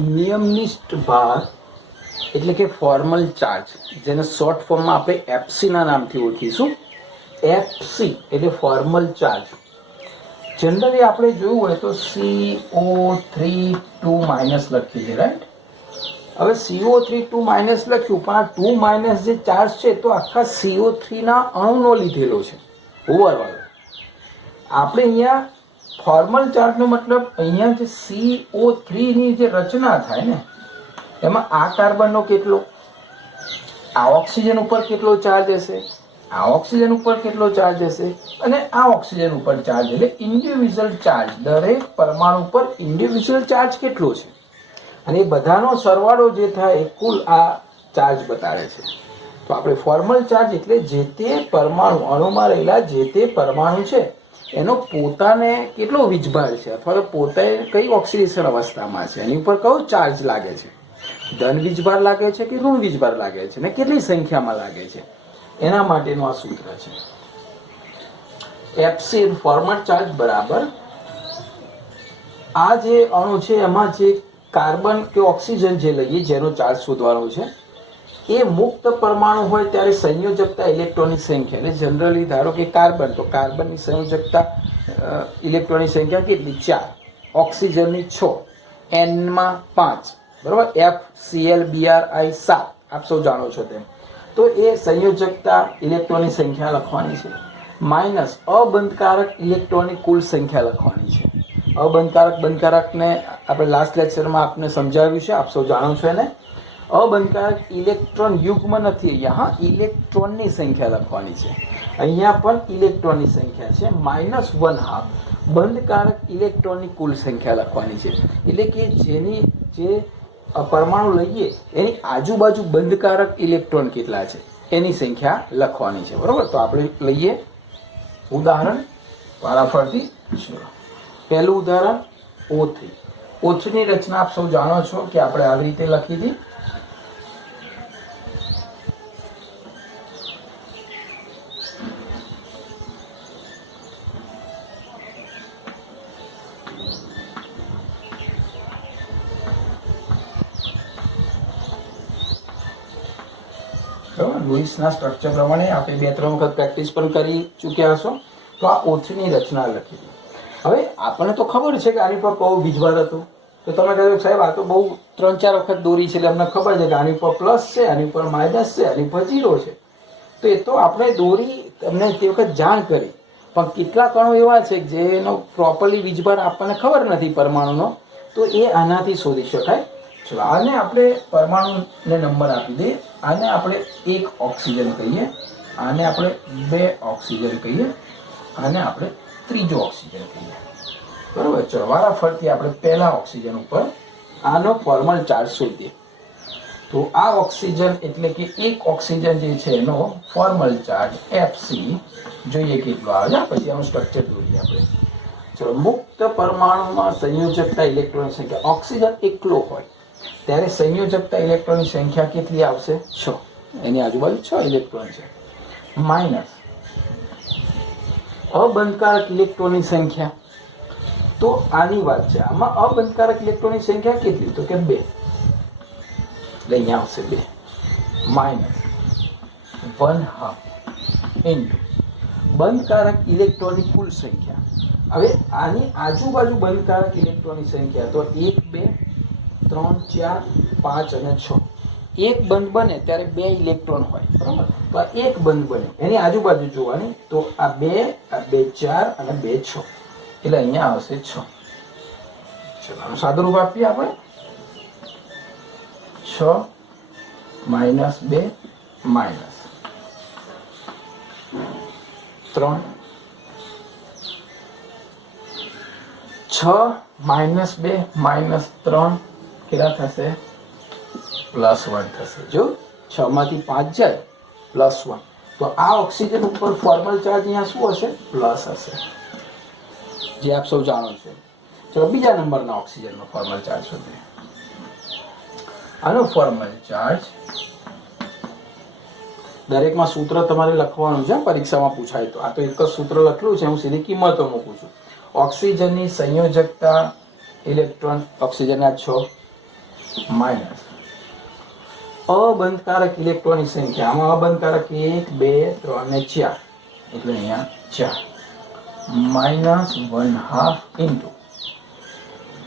નિયમિત ભાર એટલે કે ફોર્મલ ચાર્જ, જેને શોર્ટ ફોર્મમાં આપણે એફસીના નામથી ઓળખીશું. એફસી એટલે ફોર્મલ ચાર્જ. જનરલી આપણે જોયું હોય તો CO3 લખીએ છીએ, રાઈટ? હવે CO3 લખ્યું, પણ આ 2 જે ચાર્જ છે તો આખા CO3ના અણુનો લીધેલો છે ઓવરઓલ. આપણે અહીંયા ફોર્મલ ચાર્જનો મતલબ અહીંયા જે CO3ની જે રચના થાય ને, એમાં આ કાર્બનનો કેટલો, આ ઓક્સિજન ઉપર કેટલો ચાર્જ હશે, આ ઓક્સિજન ઉપર કેટલો ચાર્જ હશે, અને આ ઓક્સિજન ઉપર ચાર્જ, એટલે ઇન્ડિવિજ્યુઅલ ચાર્જ, દરેક પરમાણુ પર ઇન્ડિવિજ્યુઅલ ચાર્જ કેટલો છે, અને એ બધાનો સરવાળો જે થાય એ કુલ આ ચાર્જ બતાવે છે. તો આપણે ફોર્મલ ચાર્જ એટલે જે તે પરમાણુ, અણુમાં રહેલા જે તે પરમાણુ છે એનો પોતાને કેટલો વીજભાર છે, અથવા તો પોતે કઈ ઓક્સિડેશન અવસ્થામાં છે, એની ઉપર કયો ચાર્જ લાગે છે, ધન વીજભાર લાગે છે કે ઋણ વીજભાર લાગે છે, ને કેટલી સંખ્યામાં લાગે છે, એના માટેનું આ સૂત્ર છે. એફસી ફોર્મલ ચાર્જ બરાબર આ જે અણુ છે એમાં જે કાર્બન કે ઓક્સિજન જે લઈએ, જેનો ચાર્જ શોધવાનો છે, એ મુક્ત પરમાણુ હોય ત્યારે સંયોજકતા ઇલેક્ટ્રોનની સંખ્યા, એટલે જનરલી ધારો કે કાર્બન, તો કાર્બનની સંયોજકતા ઇલેક્ટ્રોનની સંખ્યા કેટલી? 4, ઓક્સિજનની 6, એનમાં 5, બરાબર, FClBrI 7, આપ સૌ જાણો છો તેમ. તો એ સંયોજકતા ઇલેક્ટ્રોનની સંખ્યા લખવાની છે, માઇનસ અબંધકારક ઇલેક્ટ્રોનની કુલ સંખ્યા લખવાની છે. અબંધકારક બંધકારકને આપણે લાસ્ટ લેક્ચરમાં આપને સમજાવ્યું છે, આપ સૌ જાણો છો એને. અબંધકારક ઇલેક્ટ્રોન યુગ્મ નથી અહીંયા, હા, ઇલેક્ટ્રોનની સંખ્યા લખવાની છે. અહીંયા પણ ઇલેક્ટ્રોનની સંખ્યા છે, -1/2. બંધકારક ઇલેક્ટ્રોનની કુલ સંખ્યા લખવાની છે, એટલે કે જેની જે પરમાણુ લઈએ એની આજુબાજુ બંધકારક ઇલેક્ટ્રોન કેટલા છે એની સંખ્યા લખવાની છે, બરોબર. તો આપણે લઈએ ઉદાહરણ વારાફરતી. પહેલું ઉદાહરણ O3. O3ની રચના આપ સૌ જાણો છો કે આપણે આવી રીતે લખી હતી. લુઈસના સ્ટ્રક્ચર પ્રમાણે આપણે 2-3 વખત પ્રેક્ટિસ પણ કરી ચૂક્યા હશો. તો આ O3ની રચના લખી હતી. હવે આપણને તો ખબર છે કે આની પર કયો વીજભાર હતો, તો તમે કહો સાહેબ આ તો બહુ 3-4 વખત દોરી છે એટલે અમને ખબર છે કે આની પર પ્લસ છે, આની પર માઇનસ છે, આની પર 0 છે. તો એ તો આપણે દોરી તમને તે વખત જાણ કરી, પણ કેટલા કણો એવા છે જેનો પ્રોપરલી વીજભાર આપણને ખબર નથી પરમાણુનો, તો એ આનાથી શોધી શકાય. ચલો, આને આપણે પરમાણુને નંબર આપી દઈએ. આને આપણે 1 ઓક્સિજન કહીએ, આને આપણે 2 ઓક્સિજન કહીએ, આને આપણે 3જો ઓક્સિજન કહીએ, બરોબર. ચલો, વારાફરતી આપણે પહેલા ઓક્સિજન ઉપર આનો ફોર્મલ ચાર્જ શોધીએ. તો આ ઓક્સિજન એટલે કે 1 ઓક્સિજન જે છે એનો ફોર્મલ ચાર્જ FC જોઈએ કેટલો આવે છે, પછી આનું સ્ટ્રક્ચર દોરીએ આપણે. ચલો, મુક્ત પરમાણુમાં સંયોજકતા ઇલેક્ટ્રોનની સંખ્યા, ઓક્સિજન એકલો હોય ત્યારે સંયોજકતા ઇલેક્ટ્રોનની સંખ્યા કેટલી આવશે? 6, એની આજુબાજુ 6 ઇલેક્ટ્રોન છે. માઇનસ અબંધકારક ઇલેક્ટ્રોનની સંખ્યા, તો આની વાત છે. આમાં અબંધકારક ઇલેક્ટ્રોનની સંખ્યા કેટલી? તો કે 2, એટલે અહીંયા આવશે 2, -1/2 ઇન્ટુ બંધકારક ઇલેક્ટ્રોનની કુલ સંખ્યા. હવે આની આજુબાજુ બંધકારક ઇલેક્ટ્રોનની સંખ્યા તો 1, 2, 3, 4, 5 અને 6. એક બંધ બને ત્યારે 2 ઇલેક્ટ્રોન હોય, બરાબર. તો આ એક બંધ બને એની આજુબાજુ જોવાની, તો આ 2, આ 2, 4 અને 2, 6, એટલે અહીંયા આવશે 6. ચલો, આનું સાદુરૂપ આપીએ આપણે. 6 - 2 - 3, 6 - 2 - 3 કેટલા થશે? +1 થશે. જો 6 માંથી 5 જાય +1, તો આ ઓક્સિજન ઉપર ફોર્મલ ચાર્જ અહીંયા શું હશે? પ્લસ હશે, જે આપ સૌ જાણો છો. ચલો, બીજા નંબરના ઓક્સિજનનો ફોર્મલ ચાર્જ શોધીએ. આનો ફોર્મલ ચાર્જ દરેકમાં સૂત્ર તમારે લખવાનું છે, પરીક્ષામાં પૂછાય તો. આ તો એક જ સૂત્ર લખેલું છે, હું સીધી કિંમતો મૂકું છું. ઓક્સિજનની સંયોજકતા ઇલેક્ટ્રોન, ઓક્સિજનના 6, માઇનસ અબંધકારક ઇલેક્ટ્રોનની સંખ્યા, આમાં અબંધકારક 1 2 3 ને 4 એટલે અહીંયા 4 માઇનસ 1/2 ઇન્ટુ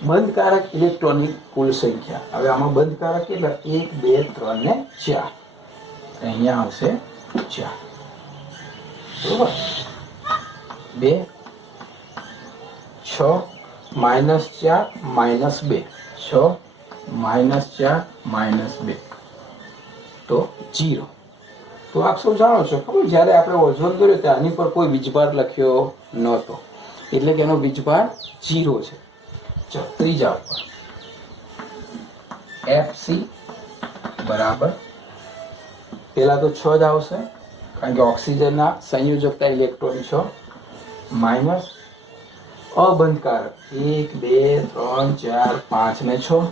બંધકારક ઇલેક્ટ્રોનની કુલ સંખ્યા. હવે આમાં બંધકારક એટલે 1 2 3 ને 4 અહીંયા આવશે 4 બરોબર. 2 6 માઇનસ 4 માઇનસ 2 6 માઇનસ 4 માઇનસ 2 તો 0. તો આપ સૌ જાણો છો ખબર, જ્યારે આપણે ઓઝોન કર્યો ત્યારે આની પર કોઈ વીજભાર લખ્યો નહોતો એટલે કે એનો વીજભાર 0 છે. ચલો ત્રીજા ઉપર FC બરાબર પહેલા તો 6 જ આવશે કારણ કે ઓક્સિજનના સંયોજકતા ઇલેક્ટ્રોન 6 માઇનસ અબંધકારક 1 2 3 4 5 ને 6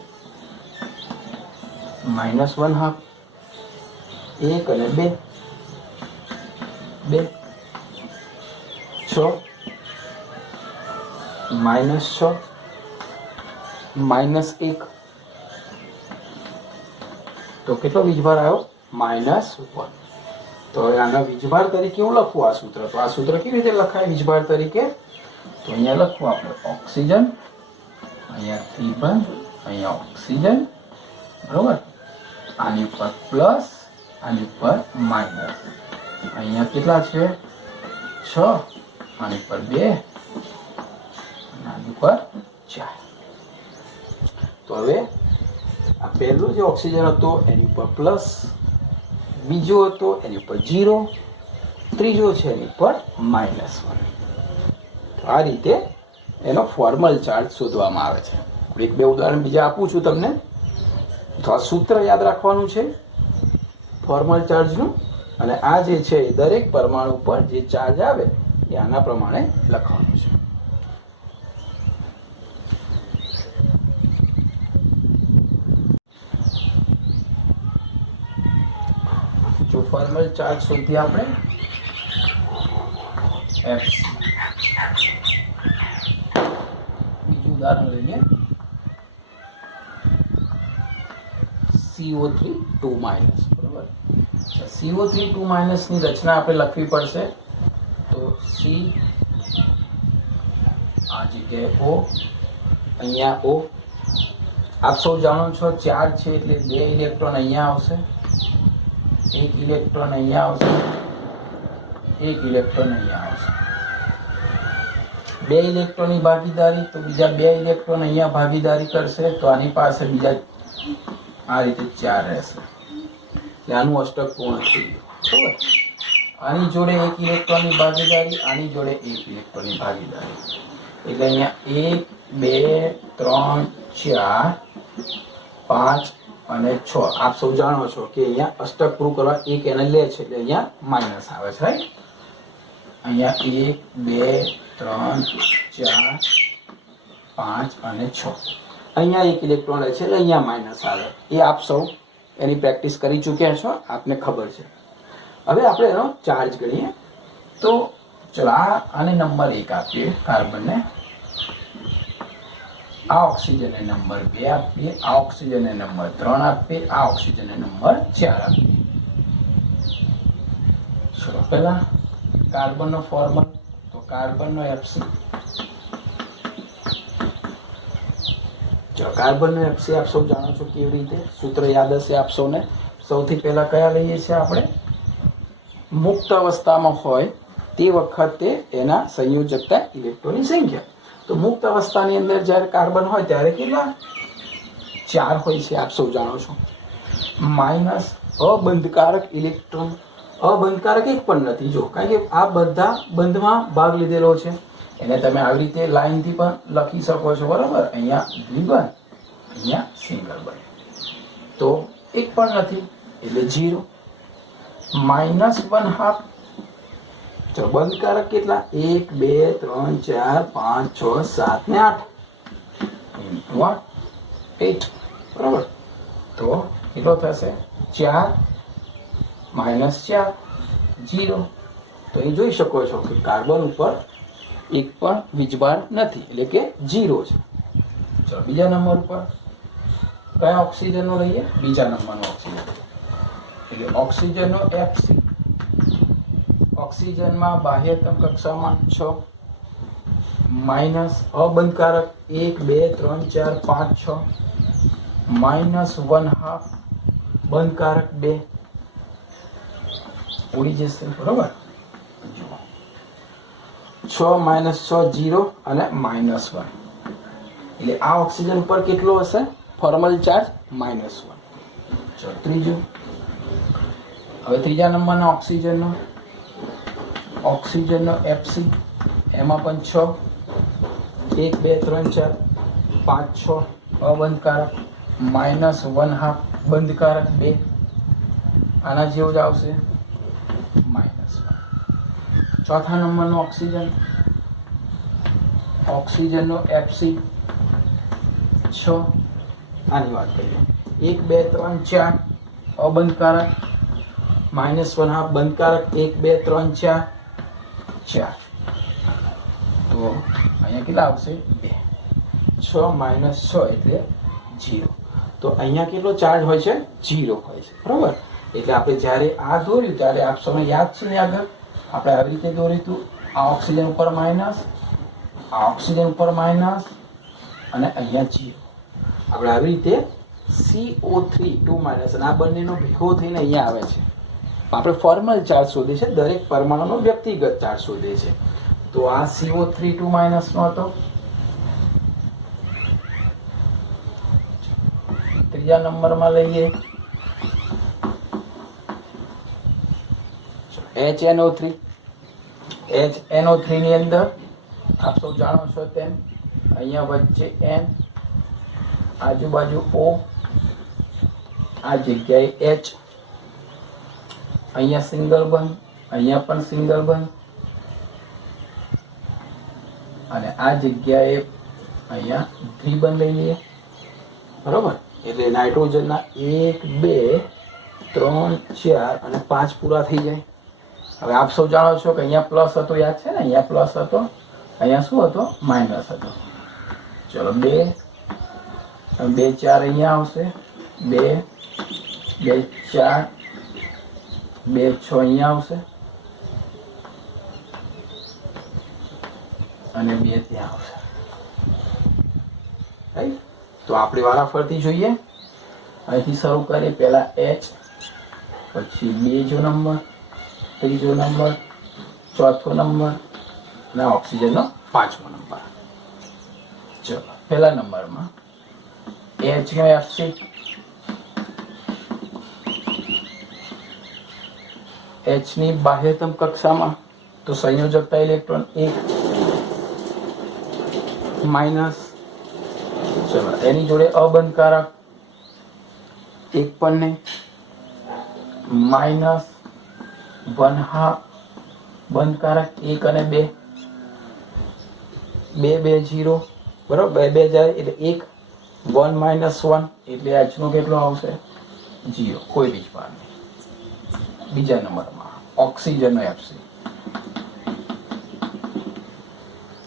માઇનસ 1/2 1 અને 2 2 6 માઇનસ 6 માઇનસ 1 તો કેટલો વીજભાર આવ્યો? -1. તો હવે આના વીજભાર તરીકે હું લખું આ સૂત્ર. તો આ સૂત્ર કેવી રીતે લખાય વીજભાર તરીકે? તો અહીંયા લખવું આપણે ઓક્સિજન, અહીંયા C1, અહીંયા ઓક્સિજન બરોબર, આની ઉપર પ્લસ આની ઉપર માઇનસ. અહીંયા કેટલા છે? 6, આની ઉપર 2, આની ઉપર 4. તો હવે આ પહેલો જે ઓક્સિજન હતો એની ઉપર પ્લસ, બીજો હતો એની ઉપર 0, ત્રીજો છે એની ઉપર -1. તો આ રીતે એનો ફોર્મલ ચાર્જ શોધવામાં આવે છે. એક બે ઉદાહરણ બીજા આપું છું તમને. તો આ સૂત્ર યાદ રાખવાનું છે ફોર્મલ ચાર્જનું, અને આ જે છે એ દરેક પરમાણુ પર જે ચાર્જ આવે એ આના પ્રમાણે લખવાનું છે. જો ફોર્મલ ચાર્જ શોધીએ આપણે FC. બીજું ઉદાહરણ લઈએ CO3 2- બરોબર. CO3 2- ની રચના આપણે લખવી પડશે. તો C આ જગ્યાએ O, અહીંયા O. આપ સૌ જાણો છો ચાર્જ છે એટલે 2 ઇલેક્ટ્રોન અહીંયા આવશે, 1 ઇલેક્ટ્રોન અહીંયા આવશે, 1 ઇલેક્ટ્રોન અહીંયા આવશે. 2 ઇલેક્ટ્રોનની ભાગીદારી તો બીજા 2 ઇલેક્ટ્રોન અહીંયા ભાગીદારી કરશે તો આની પાસે બીજા આ રીતે 4 રહેશે. એટલે આનું અષ્ટક પૂર્ણ થઈ ગયું બરાબર. આની જોડે 1 ઇલેક્ટ્રોનની ભાગીદારી, આની જોડે 1 ઇલેક્ટ્રોનની ભાગીદારી, એટલે અહીંયા 1 2 3 4 5 અને 6. આપ સૌ જાણો છો કે અહીંયા અષ્ટક પૂરું કરવા 1 એને લે છે એટલે અહીંયા માઇનસ આવે છે રાઈટ. અહીંયા 1 2 3 4 5 અને 6. અહીંયા 1 ઇલેક્ટ્રોન રહે છે એટલે અહીંયા માઇનસ આવે. એ આપ સૌ એની પ્રેક્ટિસ કરી ચૂક્યા છો, આપને ખબર છે. હવે આપણે એનો ચાર્જ ગણીએ. તો ચલો આને નંબર 1 આપીએ કાર્બનને, આ ઓક્સિજનને નંબર 2 આપીએ, આ ઓક્સિજનને નંબર 3 આપીએ, આ ઓક્સિજનને નંબર 4 આપીએ. ચલો પહેલા કાર્બનનો ફોર્મલ, તો કાર્બનનો FC. ચલો કાર્બનનો FC આપ સૌ જાણો છો કેવી રીતે, સૂત્ર યાદ હશે આપ સૌને. સૌથી પહેલા કયા લઈએ છીએ આપણે? મુક્ત અવસ્થામાં હોય તે વખતે એના સંયોજકતા ઇલેક્ટ્રોનની સંખ્યા. તો મુક્ત અવસ્થાની અંદર જ્યારે કાર્બન હોય ત્યારે કેટલા? 4 હોય છે આપ સૌ જાણો છો. માઇનસ અબંધકારક ઇલેક્ટ્રોન, અબંધકારક એક પણ નથી જો, કારણ કે આ બધા બંધમાં ભાગ લીધેલો છે. એને તમે આવી રીતે લાઈનથી પણ લખી શકો છો બરાબર. અહીંયા દ્વિબંધ, અહીંયા સિંગલ બંધ. તો એક પણ નથી એટલે 0. -1/2. તો બંધકારક કેટલા? 1 2 3 4 5 6 7 ને 8 × 8 બરાબર. તો કેટલો થશે? 4 -4 0. તો એ જોઈ શકો છો કે કાર્બન ઉપર એક પણ વીજભાર નથી એટલે કે 0 છે. ચલો બીજા નંબર ઉપર કયા ઓક્સિજનનો લઈએ? બીજા નંબરનો ઓક્સિજન. એટલે ઓક્સિજનનો એફસી, ઓક્સિજનમાં બાહ્યતમ કક્ષામાં 6 માઇનસ અબંધકારક 1 2 3 4 5 6 માઇનસ 1/2 બંધકારક 2 ઉડી જશે. બરોબર. 6 માઇનસ 6 0 અને -1. એટલે આ ઓક્સિજન પર કેટલો હશે ફોર્મલ ચાર્જ? -1. ચલો ત્રીજું. હવે ત્રીજા નંબરના ઓક્સિજનનો એફસી, એમાં પણ 6 1 2 3 4 5 6 અબંધકારક -1/2 બંધકારક 2. આના જેવું જ આવશે -1. ચોથા નંબરનો ઓક્સિજનનો એફસી 6, આની વાત કરીએ 1 2 3 4 અબંધકારક -1/2 બંધકારક 1 2 3 4 4. તો અહીંયા કેટલા આવશે? 2. 6 માઇનસ 6 એટલે 0. તો અહીંયા કેટલો ચાર્જ હોય છે? 0 હોય છે. બરોબર. એટલે આપણે જ્યારે આ દોર્યું ત્યારે આપ સૌને યાદ છે ને, આગળ આપણે આવી રીતે દોર્યું હતું. આ ઓક્સિજન ઉપર માઇનસ, આ ઓક્સિજન ઉપર માઇનસ અને અહીંયા 0. આપણે આવી રીતે CO3 2 માઇનસ અને આ બંનેનો ભેગો થઈને અહીંયા આવે છે. આપણે ફોર્મલ ચાર્જ શોધે છે, દરેક પરમાણુનો વ્યક્તિગત ચાર્જ શોધે છે. તો આ CO3 2 માઇનસનો હતો. ત્રીજા નંબરમાં લઈએ HNO3. HNO3 ની અંદર આપ સૌ જાણો છો તેમ અહીંયા વચ્ચે N, આજુબાજુ O, આ જગ્યાએ H, અહીંયા સિંગલ બંધ, અહીંયા પણ સિંગલ બંધ અને આ જગ્યાએ અહીંયા દ્વિબંધ લઈ લઈએ. બરોબર. એટલે નાઇટ્રોજનના 1 2 3 4 અને 5 પૂરા થઈ જાય. હવે આપ સૌ જાણો છો કે અહીંયા પ્લસ હતો, યાદ છે ને? અહીંયા પ્લસ હતો, અહીંયા શું હતો? માઇનસ હતો. ચલો 2 2 4 અહીંયા આવશે, 2 2 4 2 6 અહીંયા આવશે અને 2 ત્યાં આવશે. રાઈટ. તો આપણે વારાફરતી જોઈએ. અહીંથી શરૂ કરીએ. પહેલા H, પછી બીજો નંબર, ત્રીજો નંબર, ચોથો નંબર અને ઓક્સિજનનો 5મો નંબર. ચલો પહેલા નંબરમાં H નો એફસી, H ની બાહ્યતમ કક્ષામાં તો સંયોજકતા ઇલેક્ટ્રોન 1 માઇનસ. ચલો એની જોડે અબંધકારક 1 પણ નહીં, -1/2 બંધકારક 1 અને 2 2 2 0. બરોબર. 2 2 જાય એટલે 1 1 -1 એટલે H નો કેટલો આવશે? 0. કોઈ બીજ પાર નહીં. બીજા નંબરમાં ઓક્સિજનનો એફસી.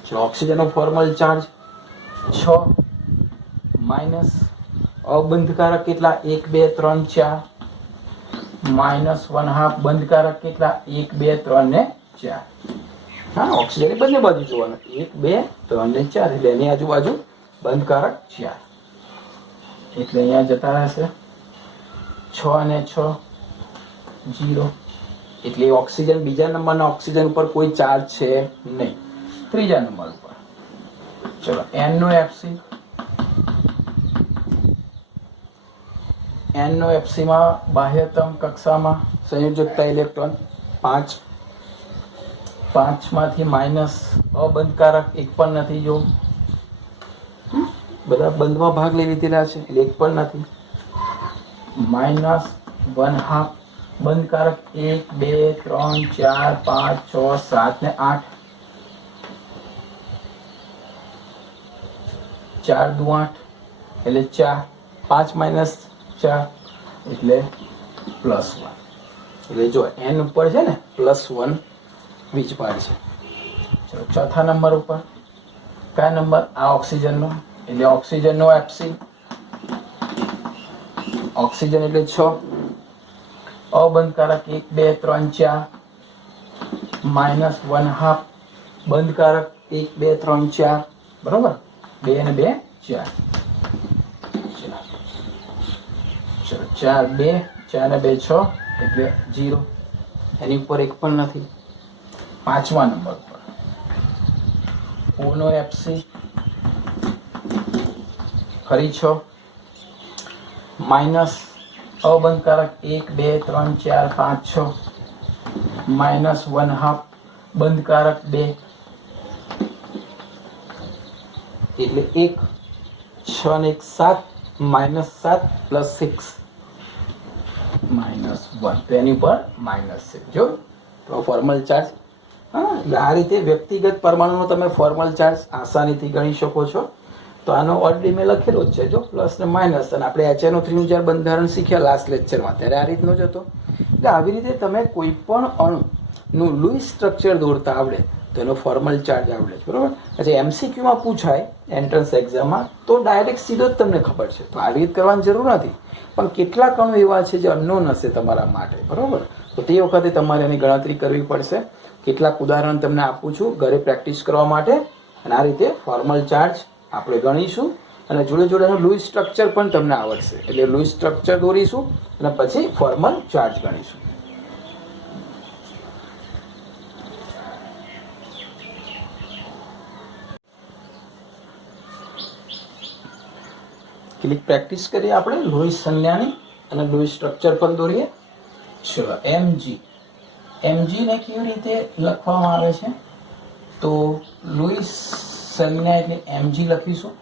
ચલો ઓક્સિજનનો ફોર્મલ ચાર્જ 6 માઇનસ અબંધકારક કેટલા? 1 2 3 4 -1/2 બંધકારક કેટલા? 1 2 3 ને 4. હા, ઓક્સિજન બંને બાજુ જોવાનું. 1 2 3 ને 4 એટલે એની આજુબાજુ બંધકારક 4 એટલે અહીંયા જતા રહેશે 6 અને 6 0. એટલે ઓક્સિજન બીજા નંબરના ઓક્સિજન ઉપર કોઈ ચાર્જ છે નહીં. ત્રીજા નંબર ઉપર ચલો N નો એફસી. N નો એફસી માં બાહ્યતમ કક્ષામાં સંયોજકતા ઇલેક્ટ્રોન 5, 5 માંથી માઇનસ અબંધકારક 1 પણ નથી. જો બધા બંધમાં ભાગ લઈ લીધેલા છે એટલે 1 પણ નથી. -1/2 બંધકારક 1 2 3 4 5 6 7 ને 8 4 દુ 8 એટલે 4 5 માઇનસ 4 એટલે +1. એટલે જો N ઉપર છે ને +1 વીજ પાડ છે. ચલો ચોથા નંબર ઉપર કયા નંબર? આ ઓક્સિજનનો. એટલે ઓક્સિજનનો એફસી ઓક્સિજન એટલે 6, અબંધકારક 1 2 3 4 -1/2 બંધકારક 1 2 3 4 બરોબર, 2 અને 2 4 4 2 4 ને 2 6 એટલે 0, એની ઉપર એક પણ નથી. 5મા નંબર પર O નો FC ફરી 6 માઇનસ અબંધકારક 1 2 3 4 5 6 -1/2 બંધકારક 2 એટલે 1 6 ને 1 7 -7 + 6 -1, તો એની ઉપર માઇનસ છે. જો તો ફોર્મલ ચાર્જ, હા, એટલે આ રીતે વ્યક્તિગત પરમાણુનો તમે ફોર્મલ ચાર્જ આસાનીથી ગણી શકો છો. તો આનો ઓલરેડી મેં લખેલો જ છે, જો પ્લસ ને માઇનસ. અને આપણે HNO3 નું જ્યારે બંધારણ શીખ્યા લાસ્ટ લેક્ચરમાં ત્યારે આ રીતનો જ હતો. એટલે આવી રીતે તમે કોઈ પણ અણુનું લૂઈસ સ્ટ્રક્ચર દોરતા આવડે તો એનો ફોર્મલ ચાર્જ આવડે છે, બરોબર. પછી MCQમાં પૂછાય એન્ટ્રન્સ એક્ઝામમાં તો ડાયરેક્ટ સીધો જ તમને ખબર છે, તો આ રીત કરવાની જરૂર નથી. પણ કેટલાક અણુ એવા છે જે અનનોન હશે તમારા માટે, બરોબર, તો તે વખતે તમારે એની ગણતરી કરવી પડશે. કેટલાક ઉદાહરણ તમને આપું છું ઘરે પ્રેક્ટિસ કરવા માટે, અને આ રીતે ફોર્મલ ચાર્જ આપણે ગણીશું. અને જોડે જોડે એનું લૂઈસ સ્ટ્રક્ચર પણ તમને આવડશે, એટલે લૂઈસ સ્ટ્રક્ચર દોરીશું અને પછી ફોર્મલ ચાર્જ ગણીશું. કેટલીક પ્રેક્ટિસ કરીએ આપણે લૂઈસ સંજ્ઞાની અને લૂઈસ સ્ટ્રક્ચર પણ દોરીએ. ચલો, mg ને કેવી રીતે લખવામાં આવે છે? તો લૂઈસ સંજ્ઞા એટલે mg લખીશું,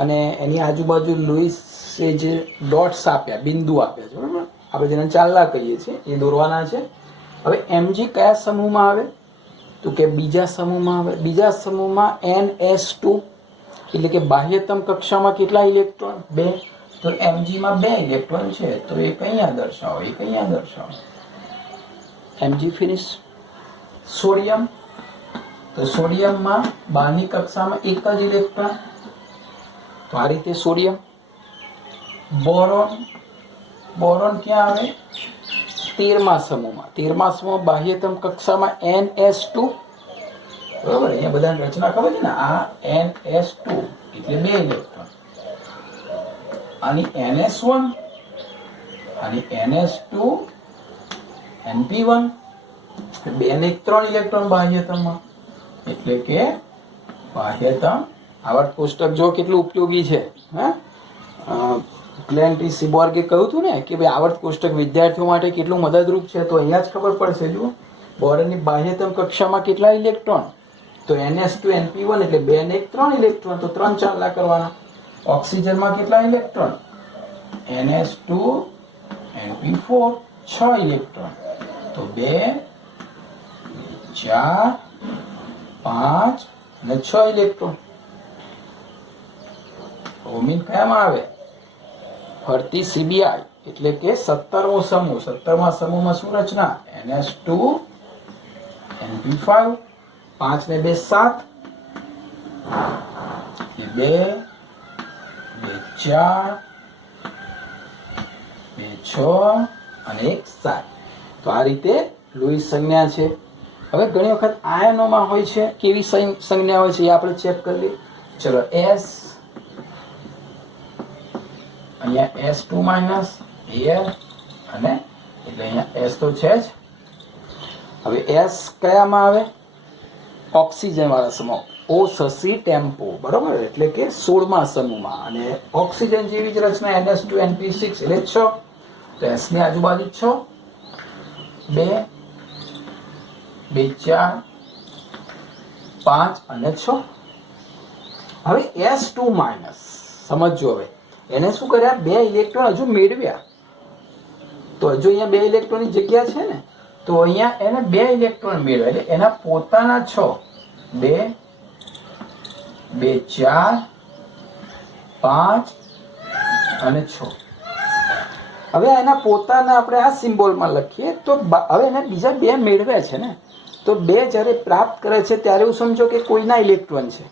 અને એની આજુબાજુ લૂઈસે જે ડોટ્સ આપ્યા, બિંદુ આપ્યા છે, બરાબર, આપણે જેને ચાલના કહીએ છીએ એ દોરવાના છે. હવે mg કયા સમૂહમાં આવે? તો કે બીજા સમૂહમાં આવે. બીજા સમૂહમાં NS2 એટલે કે બાહ્યતમ કક્ષામાં કેટલા ઇલેક્ટ્રોન? 2. તો mg માં 2 ઇલેક્ટ્રોન છે, તો એક અહીંયા દર્શાવો, એક અહીંયા દર્શાવો. mg finish. સોડિયમ, તો સોડિયમમાં બહારની કક્ષામાં એક જ ઇલેક્ટ્રોન, તો આ રીતે સોડિયમ. બોરોન ક્યાં આવે? 13મા સમૂહમાં. 13મા સમૂહ બાહ્યતમ કક્ષામાં NS2, બરોબર. અહીંયા બધાની રચના ખબર છે ને, આ NS2 એટલે 2 ઇલેક્ટ્રોન, આની NS1 આની NS2 NP1, 2 ને 3 ઇલેક્ટ્રોન બાહ્યતમમાં, એટલે કે બાહ્યતમ આવર્ત કોષ્ટક જો કેટલું ઉપયોગી છે. ગ્લેન ટી સીબોર્ગે કહ્યું હતું ને કે ભાઈ આવર્ત કોષ્ટક વિદ્યાર્થીઓ માટે કેટલું મદદરૂપ છે, તો અહીંયા જ ખબર પડશે. જુઓ, બોરોનની બાહ્યતમ કક્ષામાં કેટલા ઇલેક્ટ્રોન? તો NS2 NP1 એટલે 2 ને 3 ઇલેક્ટ્રોન, તો 3 ચાલના કરવાના. ઓક્સિજનમાં કેટલા ઇલેક્ટ્રોન? NS2 NP4 6 ઇલેક્ટ્રોન, તો 2 4 5 અને 6 ઇલેક્ટ્રોન. ઓમિન કયામાં આવે? ફરતી CBI એટલે કે 17મો સમૂહ. 17મા સમૂહમાં શું રચના? NS2 NP5 5 ને 2 7, 2 2 4 2 6 અને 1 7. તો આ રીતે લૂઈસ સંજ્ઞા છે. હવે ઘણી વખત આયનોમાં હોય છે, કેવી સંજ્ઞા હોય છે એ આપણે ચેક કરી લઈએ. ચલો, S અહીંયા S2 માઇનસ એર, અને એટલે અહીંયા S તો છે જ. હવે S કયામાં આવે? ઓક્સિજન વાળા સમૂહ, O સસી ટેમ્પો, બરોબર, એટલે કે 16મા સમૂહમાં. અને ઓક્સિજન જેવી જ રચના NS2 NP6 એટલે 6, તો S ની આજુબાજુ 6, 2 2 4 5 અને 6. હવે S2 માઇનસ સમજો. હવે એને શું કર્યા? 2 ઇલેક્ટ્રોન હજુ મેળવ્યા, તો હજુ અહીંયા 2 ઇલેક્ટ્રોનની જગ્યા છે ને, તો અહીંયા એને 2 ઇલેક્ટ્રોન મેળવ્યા, એટલે એના પોતાના 6, 2 2 4 5 અને 6. હવે એના પોતાના આપણે આ સિમ્બોલમાં લખીએ તો હવે એને બીજા 2 મેળવ્યા છે ને, તો 2 જ્યારે પ્રાપ્ત કરે છે ત્યારે એવું સમજો કે કોઈના ઇલેક્ટ્રોન છે,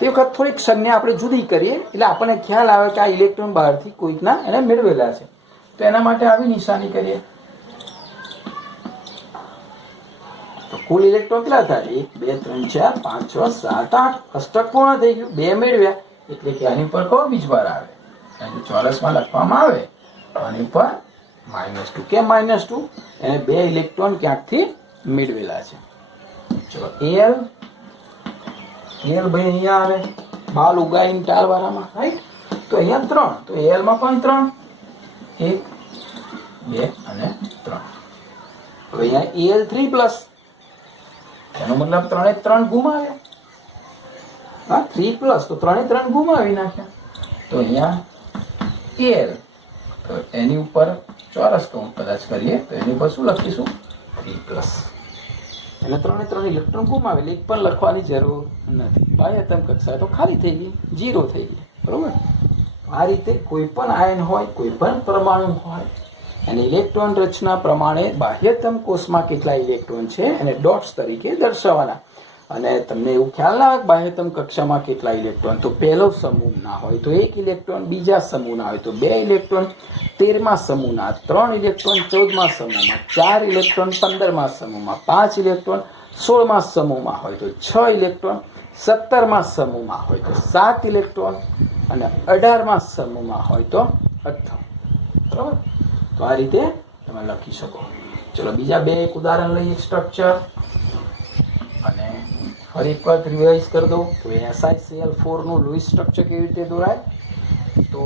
તે વખત થોડીક સંજ્ઞા આપણે જુદી કરીએ એટલે આપણને ખ્યાલ આવે કે આ ઇલેક્ટ્રોન બહારથી કોઈકના એને મેળવેલા છે. તો એના માટે આવી નિશાની કરીએ. તો કુલ ઇલેક્ટ્રોન કેટલા થાય? 1 2 3 4 5 6 7 8. અષ્ટક પૂર્ણ થઈ ગયું. 2 મેળવ્યા એટલે કે આની ઉપર કયો બીજભાર આવે? ચોરસમાં લખવામાં આવે આની ઉપર -2. કેમ -2? એને 2 ઇલેક્ટ્રોન ક્યાંકથી મેળવેલા છે. ચલો Al ભાઈ અહીંયા આવે બાલ ઉગાડીને ટાર વાળામાં, રાઈટ? તો અહીંયા 3, તો Al માં પણ 3, 1 2 અને 3. હવે અહીંયા Al3 પ્લસ, એનો મતલબ 3 એ 3 ગુમાવ્યા. હા, 3 પ્લસ તો 3 એ 3 ગુમાવી નાખ્યા. તો અહીંયા Al, તો એની ઉપર ચોરસ કૌંસ કદાચ કરીએ તો એની ઉપર શું લખીશું? 3 પ્લસ. એને 3 એ 3 ઇલેક્ટ્રોન ગુમાવેલી, એક પણ લખવાની જરૂર નથી. બાહ્યતમ કક્ષા તો ખાલી થઈ ગઈ, 0 થઈ ગઈ. બરોબર? આ રીતે કોઈ પણ આયન હોય, કોઈ પણ પરમાણુ હોય, અને ઇલેક્ટ્રોન રચના પ્રમાણે બાહ્યતમ કોષમાં કેટલા ઇલેક્ટ્રોન છે એને ડોટ્સ તરીકે દર્શાવવાના. અને તમને એવું ખ્યાલ ના આવે બાહ્યતમ કક્ષામાં કેટલા ઇલેક્ટ્રોન, તો પહેલો સમૂહ ના હોય તો 1 ઇલેક્ટ્રોન, બીજા સમૂહના હોય તો 2 ઇલેક્ટ્રોન, 13મા સમૂહના 3 ઇલેક્ટ્રોન, 14મા સમૂહમાં 4 ઇલેક્ટ્રોન, 15મા સમૂહમાં 5 ઇલેક્ટ્રોન, 16મા સમૂહમાં હોય તો 6 ઇલેક્ટ્રોન, 17મા સમૂહમાં હોય તો 7 ઇલેક્ટ્રોન અને 18મા સમૂહમાં હોય તો 18. બરાબર? તો આ રીતે તમે લખી શકો. ચલો બીજા 2 એક ઉદાહરણ લઈએ સ્ટ્રક્ચર, અને ફરી એક વાર રિવાઇઝ કરી દઉં. તો SiCl4 નું લૂઈસ સ્ટ્રક્ચર કેવી રીતે દોરાય? તો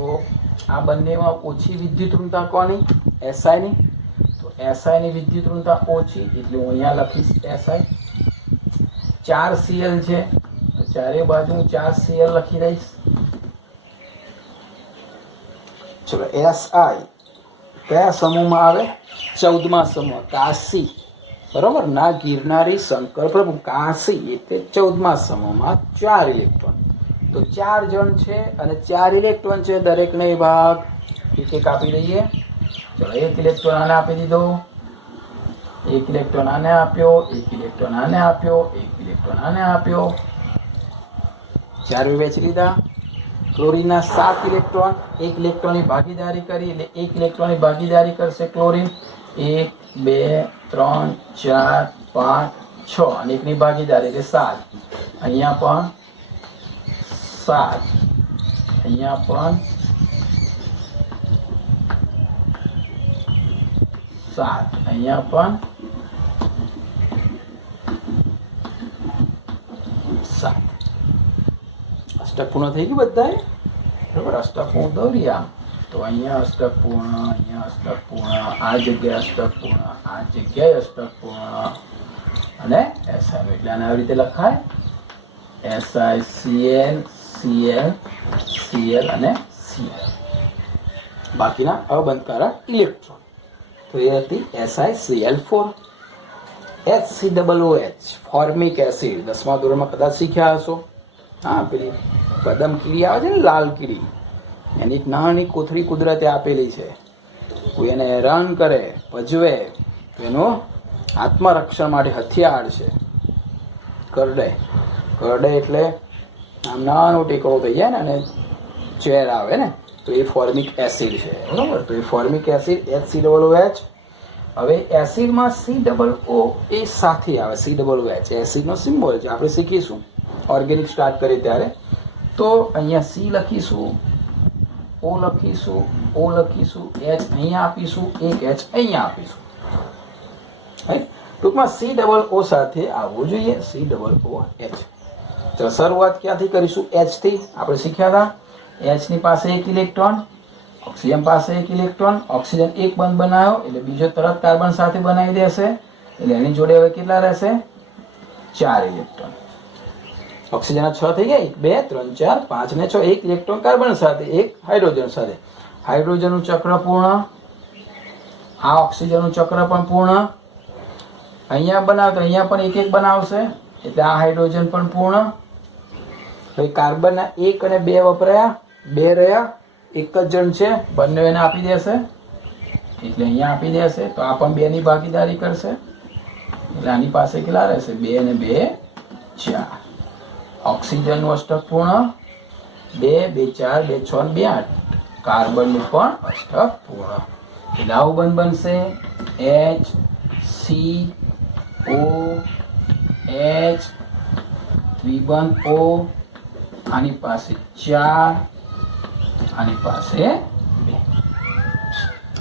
આ બંનેમાં ઓછી વિદ્યુત ઋણતા કોની? Si ની. તો Si ની વિદ્યુત ઋણતા ઓછી એટલે હું અહીંયા લખીશ Si. 4 Cl છે તો ચારે બાજુ હું 4 Cl લખી દઈશ. ચલો Si કયા સમૂહમાં આવે? 14મા સમૂહ, કાશી. બરોબર? ના ગિરનારી શંકર પ્રભુ, કાશી એટલે 14મા સમૂહમાં 4 ઇલેક્ટ્રોન. તો 4 જણ છે અને 4 ઇલેક્ટ્રોન છે, દરેકને ભાગ એક એક આપી દઈએ. ચલો 1 ઇલેક્ટ્રોન આને આપી દીધો, 1 ઇલેક્ટ્રોન આને આપ્યો, 1 ઇલેક્ટ્રોન આને આપ્યો, 1 ઇલેક્ટ્રોન આને આપ્યો. 4 વેચી લીધા. ક્લોરીનના 7 ઇલેક્ટ્રોન, 1 ઇલેક્ટ્રોનની ભાગીદારી કરી એટલે 1 ઇલેક્ટ્રોનની ભાગીદારી કરશે ક્લોરીન. 1 2 3 4 5 6 અને એકની ભાગીદારી એટલે 7. અહીંયા પણ 7, અહીંયા પણ 7, અહીંયા પણ 7. અષ્ટક પૂર્ણ થઈ ગયું બધાએ? બરાબર? અષ્ટક પૂર્ણ દોરી આમ. તો અહીંયા અષ્ટક પૂર્ણ, અહીંયા અષ્ટક પૂર્ણ, આ જગ્યાએ અષ્ટક પૂર્ણ, આ જગ્યાએ અષ્ટક પૂર્ણ અને SI. એટલે આને આવી રીતે લખાય SiCl, Cl, Cl અને Cl. બાકીના અબંધકારક ઇલેક્ટ્રોન. તો એ હતી SiCl4. HCOOH ફોર્મિક એસિડ 10મા ધોરણમાં કદાચ શીખ્યા હશો. હા, પેલી કદમ કીડી આવે છે ને, લાલ કીડી, એની એક નાની કોથળી કુદરતે આપેલી છે. કોઈ એને હેરાન કરે, ભજવે તો એનું આત્મરક્ષણ માટે હથિયાર છે કરડે. કરડે એટલે આમ નાનો ટેકરો થઈ જાય ને અને ચેર આવે ને, તો એ ફોર્મિક એસિડ છે. બરાબર? તો એ ફોર્મિક એસિડ HCOOH. હવે એસિડમાં COO એ સાથે આવે, COOH એસિડનો સિમ્બોલ છે, આપણે શીખીશું ઓર્ગેનિક સ્ટાર્ટ કરીએ ત્યારે. તો અહીંયા C લખીશું, O લખીશું, O લખીશું, H અહીંયા આપીશું, એક H અહીંયા આપીશું. ટૂંકમાં COO સાથે આવવું જોઈએ, COOH. તો શરૂઆત ક્યાંથી કરીશું? H થી. આપણે શીખ્યા હતા H ની પાસે 1 ઇલેક્ટ્રોન, ઓક્સિજન પાસે 1 ઇલેક્ટ્રોન, ઓક્સિજન એક બંધ બનાવ્યો એટલે બીજો તરત કાર્બન સાથે બનાવી દેશે, એટલે એની જોડે હવે કેટલા રહેશે? 4 ઇલેક્ટ્રોન. ઓક્સિજન 6 થઈ ગયા, 1 2 3 4 5 ને 6, 1 ઇલેક્ટ્રોન કાર્બન સાથે, 1 હાઇડ્રોજન સાથે. હાઇડ્રોજનનું ચક્ર પૂર્ણ, આ ઓક્સિજનનું ચક્ર પણ પૂર્ણ. અહીંયા બનાવ તો અહીંયા પણ 1 1 બનાવશે એટલે આ હાઇડ્રોજન પણ પૂર્ણ. હવે કાર્બનના 1 અને 2 વપરાયા, 2 રહ્યા, એક જ જણ છે, બંને એને આપી દેશે એટલે અહીંયા આપી દેશે. તો આ પણ 2 ની ભાગીદારી કરશે એટલે આની પાસે કેટલા રહેશે? 2 અને 2 4. ઓક્સિજનનું અષ્ટક પૂર્ણ 2 2 4 2 6 2 8 કાર્બનનું પણ અષ્ટક પૂર્ણ એટલે આવું બંધ બનશે HCO H દ્વિબંધ O આની પાસે 4 આની પાસે 2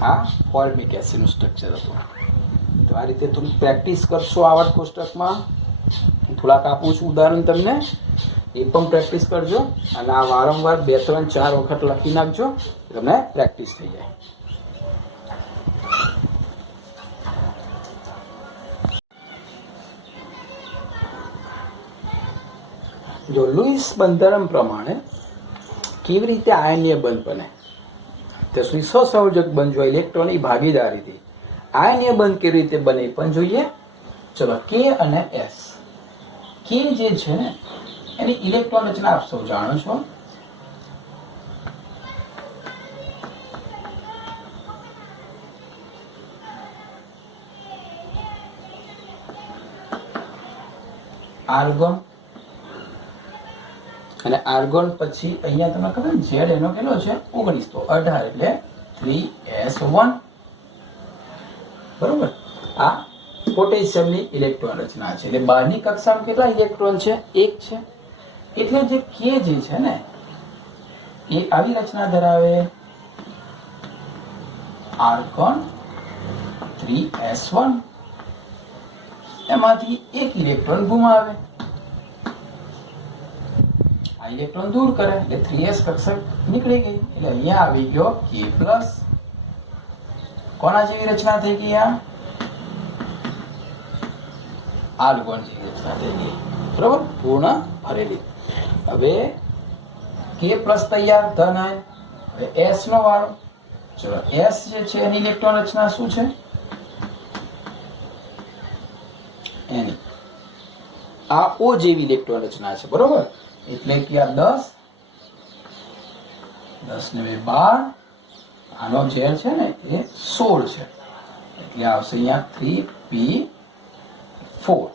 આ ફોર્મિક એસિડનું સ્ટ્રક્ચર હતું તો આ રીતે તમે પ્રેક્ટિસ કરશો આવર્ત કોષ્ટકમાં થોડાક આપું છું ઉદાહરણ તમને એ પણ પ્રેક્ટિસ કરજો અને આ વારંવાર 2 3 4 વખત લખી નાખજો તમને પ્રેક્ટિસ થઈ જાય જો લુઈસ બંધારણ પ્રમાણે કેવી રીતે આયનીય બંધ બને તો સ્વિસોસંયોજક બંધ જો ઇલેક્ટ્રોનની ભાગીદારીથી આયનીય બંધ કેવી રીતે બને પણ જોઈએ ચલો કે અને એસ કે જે છે ને એની ઇલેક્ટ્રોન રચના આપ સૌ જાણો છો આર્ગોન અને આર્ગોન પછી અહીંયા તમને ખબર ને ઝેડ એનો કેટલો છે 19 તો 18 એટલે 3s1 બરોબર આ પોટેશિયમની ઇલેક્ટ્રોન રચના છે એટલે બહારની કક્ષામાં કેટલા ઇલેક્ટ્રોન છે 1 છે એટલે જે કે જે છે ને એ આવી રચના ધરાવે આર્ગોન 3s1 એમાંથી એક ઇલેક્ટ્રોન ગુમાવે ઇલેક્ટ્રોન દૂર કરે એટલે 3s કક્ષક નીકળી ગઈ એટલે અહીંયા આવી ગયો K+ કોના જેવી રચના થઈ ગઈ આ આર્ગોન જેવી રચના થઈ ગઈ બરાબર પૂર્ણ ભરેલી હવે K+ તૈયાર ધન આયન હવે S નો વાળો ચલો S જે છે એની ઇલેક્ટ્રોન રચના શું છે એની આ O જેવી ઇલેક્ટ્રોન રચના છે બરોબર એટલે કે આ 10 ને 12 આનો ઝેર છે ને એ 16 છે એટલે આવશે અહીંયા 3p4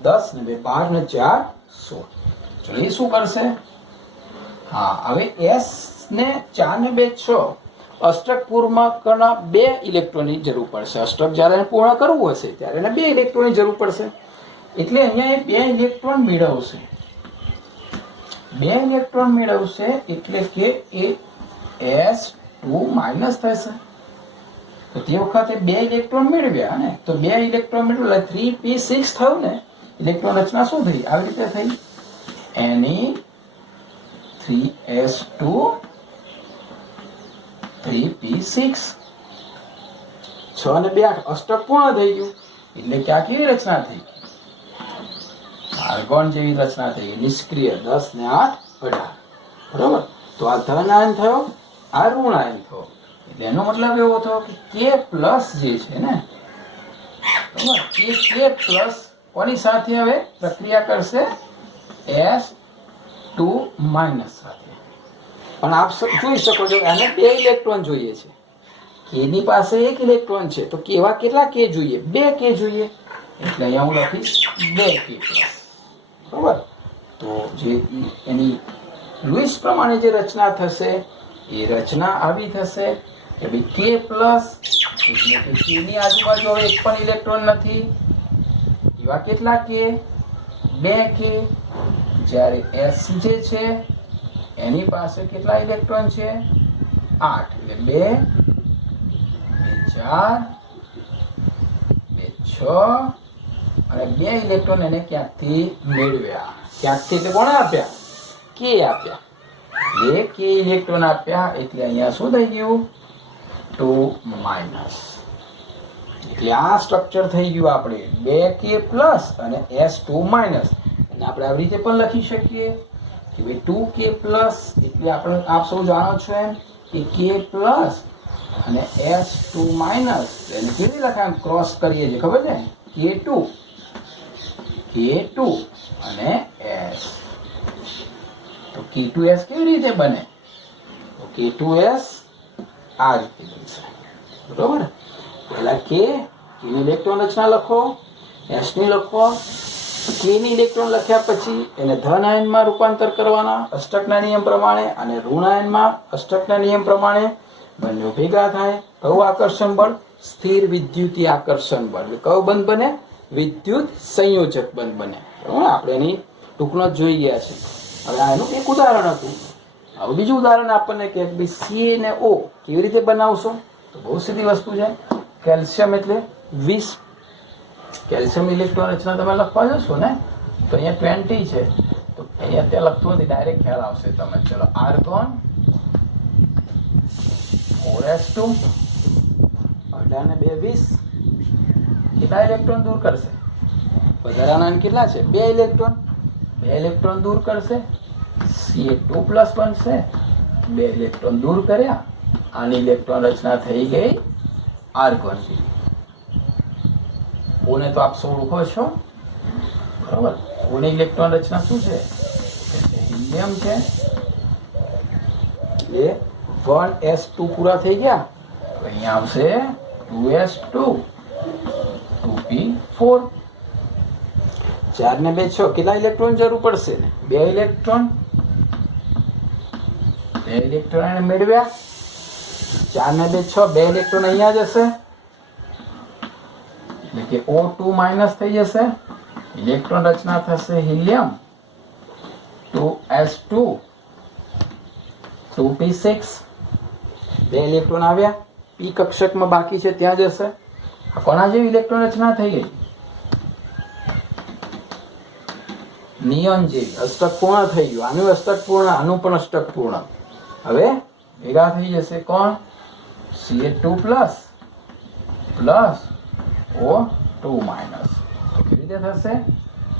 10 ને 12 ને 4 16 ચલો એ શું કરશે હા હવે S ને 4 ને 2 6 અષ્ટક પૂર્ણ કરના 2 ઇલેક્ટ્રોનની જરૂર પડશે અષ્ટક જ્યારે પૂર્ણ કરવું હશે ત્યારે એને 2 ઇલેક્ટ્રોનની જરૂર પડશે એટલે અહીંયા એ 2 ઇલેક્ટ્રોન મેળવશે 2 ઇલેક્ટ્રોન મેળવશે એટલે કે એ S2- થશે તો તે વખતે 2 ઇલેક્ટ્રોન મેળવ્યા ને તો 2 ઇલેક્ટ્રોન મેળવ્યા 3p6 થયું ને ઇલેક્ટ્રોન રચના શું થઈ આવી રીતે થઈ Ne3s2 3p6 6 ને 2 8 અષ્ટક પૂર્ણ થઈ ગયું એટલે કે આ કેવી રચના થઈ આર્ગોન જેવી રચના થઈ નિષ્ક્રિય 10 ને 8 18 બરોબર તો આ ધન આયન થયો આ ઋણ આયન થયો એટલે એનો મતલબ એવો થયો કે K+ જે છે ને બરાબર K+ કોની સાથે હવે પ્રક્રિયા કરશે S2- સાથે પણ આપ જોઈ શકો છો આને 2 ઇલેક્ટ્રોન જોઈએ છે K ની પાસે 1 ઇલેક્ટ્રોન છે તો કેવા કેટલા K જોઈએ 2 K જોઈએ એટલે અહીંયા હું લખીશ 2 K+. બરાબર તો જે એની લુઈસ પ્રમાણે જે રચના થશે એ રચના આવી થશે કે ભાઈ K+ એટલે કે K ની આજુબાજુ હવે એક પણ ઇલેક્ટ્રોન નથી એવા કેટલા K 2 K જ્યારે S જે છે એની પાસે કેટલા ઇલેક્ટ્રોન છે 8 એટલે 2 4 2 6 અને 2 ઇલેક્ટ્રોન એને ક્યાંકથી મેળવ્યા ક્યાંકથી એટલે કોણે આપ્યા K આપ્યા 2 K ઇલેક્ટ્રોન આપ્યા એટલે અહીંયા શું થઈ ગયું 2- એટલે આ સ્ટ્રક્ચર થઈ ગયું આપણે 2 K+ અને S2- અને આપણે આવી રીતે પણ લખી શકીએ કે ભાઈ 2 K+ એટલે આપણે આપ સૌ જાણો છો એમ કે K+ અને S2- એને કેવી લખાય ક્રોસ કરીએ છીએ ખબર છે K2 અને S તો K2S કેવી રીતે બને તો K2S આ રીતે બનશે બરોબર પહેલા K ની ઇલેક્ટ્રોન રચના લખો S ની લખો K ની ઇલેક્ટ્રોન લખ્યા પછી એને ધન આયનમાં રૂપાંતર કરવાના અષ્ટકના નિયમ પ્રમાણે અને ઋણ આયનમાં અષ્ટકના નિયમ પ્રમાણે બંને ભેગા થાય. કયું આકર્ષણ બળ? સ્થિર વિદ્યુતીય આકર્ષણ બળ. એટલે કયું બંધ બને? વિદ્યુત સંયોજક બંધ બને. બરાબર, આપણે એની ટૂંકનો જોઈ ગયા છે. હવે આ એનું એક ઉદાહરણ હતું. હવે બીજું ઉદાહરણ આપણને કે Ca ને O કેવી રીતે બનાવશો? તો બહુ સીધી વસ્તુ છે. કેલ્શિયમ એટલે 20. કેલ્શિયમ ઇલેક્ટ્રોન રચના તમે લખવા જશો ને તો અહીંયા 20 છે. તો અહીંયા ત્યાં લખતું નથી, ડાયરેક્ટ ખ્યાલ આવશે તમે. ચલો, આર્ગોન 4s2 18 ને 2 20. કેટલા ઇલેક્ટ્રોન દૂર કરશે? વધારાના કેટલા છે? 2 ઇલેક્ટ્રોન. 2 ઇલેક્ટ્રોન દૂર કરશે, Ca2 પ્લસ બનશે. 2 ઇલેક્ટ્રોન દૂર કર્યા, આની ઇલેક્ટ્રોન રચના થઈ ગઈ આર્ગોન. ઓને તો આપ સૌ ઓળખો છો, બરાબર. ઓની ઇલેક્ટ્રોન રચના શું છે? હિલિયમ છે. એટલે 1s2 પૂરા થઈ ગયા. તો અહીંયા આવશે 2s2 2p4. 4 ને 2 6. કેટલા ઇલેક્ટ્રોન જરૂર પડશે ને? 2 ઇલેક્ટ્રોન. 2 ઇલેક્ટ્રોન એને મેળવ્યા. 4 ને 2 6. 2 ઇલેક્ટ્રોન અહીંયા જશે એટલે કે O2 માઇનસ થઈ જશે. ઇલેક્ટ્રોન રચના થશે હિલિયમ 2s2 2p6. 2 ઇલેક્ટ્રોન આવ્યા. p કક્ષકમાં બાકી છે ત્યાં જશે. આ કોના જેવી ઇલેક્ટ્રોન રચના થઈ ગઈ? નિયોન જેવી. અષ્ટક પૂર્ણ થઈ ગયું. આનું અષ્ટક પૂર્ણ, આનું પણ અષ્ટક પૂર્ણ. હવે ભેગા થઈ જશે કોણ? Ca2 plus plus O2 minus. તો કેવી રીતે થશે?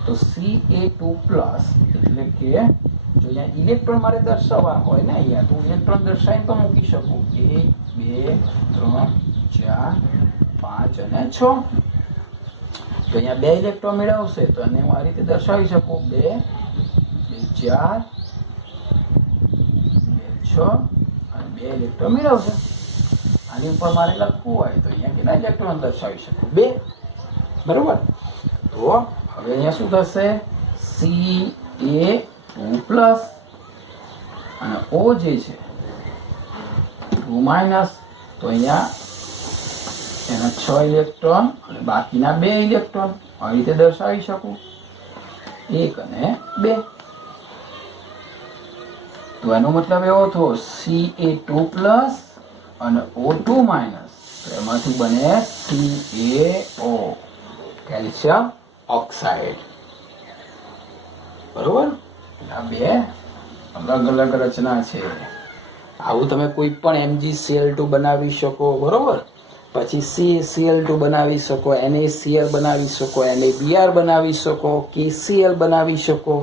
તો Ca2 પ્લસ એટલે કે જો અહીંયા ઇલેક્ટ્રોન મારે દર્શાવવા હોય ને, અહીંયા તો ઇલેક્ટ્રોન દર્શાવીને પણ મૂકી શકું. 1 2 3 4 5 અને 6. તો અહીંયા 2 ઇલેક્ટ્રોન મેળવશે તો એને હું આ રીતે દર્શાવી શકું. 2 2 4 2 6 અને 2 ઇલેક્ટ્રોન મેળવશે. આની ઉપર મારે લખવું હોય તો અહીંયા કેટલા ઇલેક્ટ્રોન દર્શાવી શકું? 2. બરોબર. તો હવે અહીંયા શું થશે? Ca2 પ્લસ અને O જે છે 2 માઇનસ. તો અહીંયા એના 6 ઇલેક્ટ્રોન અને બાકીના 2 ઇલેક્ટ્રોન આવી રીતે દર્શાવી શકું. 1 અને 2. તો એનો મતલબ એવો થયો Ca2 પ્લસ અને O2 માઇનસ. તો એમાંથી બને CaO, કેલ્શિયમ ઓક્સાઇડ. બરોબર. આ 2 અલગ અલગ રચના છે. આવું તમે કોઈ પણ MgCl2 બનાવી શકો. બરોબર. પછી CaCl2 બનાવી શકો, NaCl બનાવી શકો, NaBr બનાવી શકો, KCl બનાવી શકો.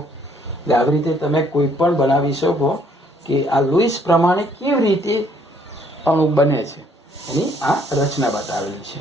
એટલે આવી રીતે તમે કોઈ પણ બનાવી શકો કે આ લુઈસ પ્રમાણે કેવી રીતે અણુ બને છે એની આ રચના બતાવેલી છે.